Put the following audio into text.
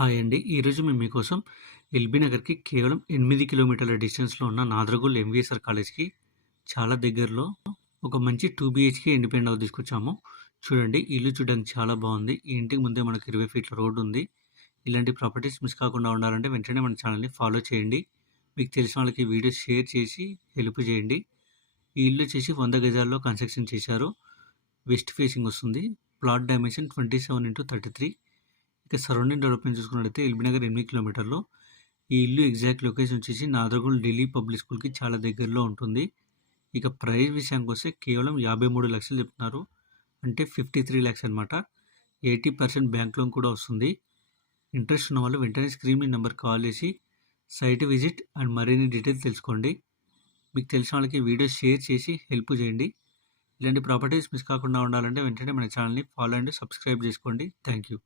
Hi అండి. ఈరోజు మేము మీకోసం ఎల్బీ నగర్‌కి కేవలం 8 కిలోమీటర్ల డిస్టెన్స్‌లో ఉన్న నాదరగోల్ ఎంవీఎస్ఆర్ కాలేజ్‌కి చాలా దగ్గరలో ఒక మంచి 2 బీహెచ్‌కే ఇండిపెండెంట్ హౌస్ తీసుకొచ్చాము. చూడండి, ఈ ఇల్లు చూడడానికి చాలా బాగుంది. ఈ ఇంటికి ముందే మనకు 20 ఫీట్ల రోడ్డు ఉంది. ఇలాంటి ప్రాపర్టీస్ మిస్ కాకుండా ఉండాలంటే వెంటనే మన ఛానల్‌ని ఫాలో చేయండి. మీకు తెలిసిన వాళ్ళకి ఈ వీడియో షేర్ చేసి హెల్ప్ చేయండి. ఈ ఇల్లు వచ్చేసి 100 గజాల్లో కన్స్ట్రక్షన్ చేశారు. వెస్ట్ ఫేసింగ్ వస్తుంది. Plot dimension 27x33. ఇక సరౌండింగ్ డెవలప్మెంట్ చూసుకున్నట్లయితే ఎల్బీ నగర్ 8 కిలోమీటర్లు. ఈ ఇల్లు ఎగ్జాక్ట్ లొకేషన్ వచ్చేసి నాదరగోల్ ఢిల్లీ పబ్లిక్ స్కూల్కి చాలా దగ్గరలో ఉంటుంది. ఇక ప్రైస్ విషయానికి వస్తే కేవలం 53 లక్షలు చెప్తున్నారు. అంటే 53 ల్యాక్స్ అనమాట. 80% బ్యాంక్ లోన్ కూడా వస్తుంది. ఇంట్రెస్ట్ ఉన్న వాళ్ళు వెంటనే స్క్రీన్ మీద నెంబర్ కాల్ చేసి సైట్ విజిట్ అండ్ మరిన్ని డీటెయిల్స్ తెలుసుకోండి. మీకు తెలిసిన వాళ్ళకి వీడియో షేర్ చేసి హెల్ప్ చేయండి. ఇలాంటి ప్రాపర్టీస్ మిస్ కాకుండా ఉండాలంటే వెంటనే మన ఛానల్ని ఫాలో అండ్ సబ్స్క్రైబ్ చేసుకోండి. Thank you.